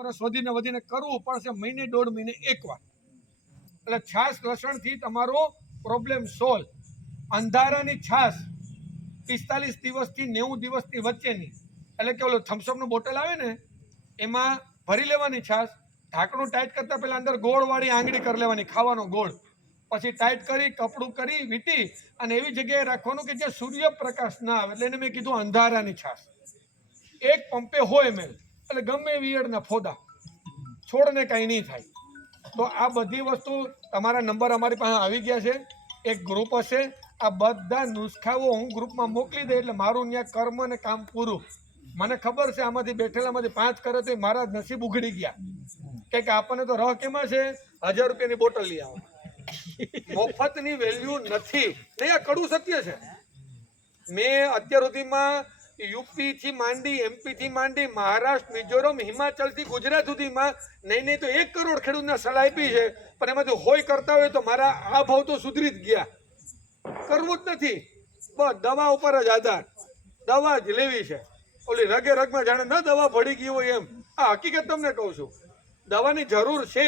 વધીને વધીને કરવું પડશે મહિને 1.5 મહિને એકવાર. એટલે છાશ લસણથી તમારો પ્રોબ્લેમ સોલ્વ. અંધારાની છાશ 45 દિવસથી 90 દિવસની વચ્ચેની, એટલે કે ઓલો થમ્સઅપનું બોટલ આવે ને એમાં ભરી લેવાની છાશ, ઢાંકણું ટાઈટ કરતા પહેલા અંદર ગોળવાળી આંગળી કરી લેવાની, ખાવાનો ગોળ, પછી ટાઈટ કરી કપડું કરી વીંટી અને એવી જગ્યાએ રાખવાનું કે જે સૂર્યપ્રકાશ ના આવે. એટલે એને મેં કીધું અંધારાની છાશ. 1 પંપે હોય ml, એટલે ગમે વિયળના ફોદા, છોડને કાંઈ નહીં થાય. તો આ બધી વસ્તુ તમારા નંબર અમારી પાસે આવી ગયા છે. એક ગ્રુપ હશે, આ બધા નુસ્ખાઓ હું ગ્રુપમાં મોકલી દે એટલે મારું ત્યાં કર્મ અને કામ પૂરું. મને ખબર છે આમાંથી બેઠેલામાંથી 5 કરે તો મારા નસીબ ઉઘડી ગયા, કે આપણને તો રહ કેમાં છે 1000 રૂપિયાની બોટલ લઈ આવો. મફતની વેલ્યુ નથી. નહીં, આ કડું સત્ય છે. મેં અત્યાર સુધીમાં યુપી થી માંડી, MP થી માંડી, મહારાષ્ટ્ર, મિઝોરમ, હિમાચલ થી ગુજરાત સુધીમાં નહીં તો 1 કરોડ ખેડૂતને સલાહ આપી છે. પણ એમાંથી હોય કરતા હોય તો મારા આ ભાવ તો સુધરી જ ગયા. કરવું જ નથી, બસ દવા ઉપર જ આધાર. દવા જ લેવી છે. ઓલી રગે રગમાં જાણે ન દવા ભળી ગઈ હોય એમ. આ હકીકત તમને કહું છું, દવાની જરૂર છે.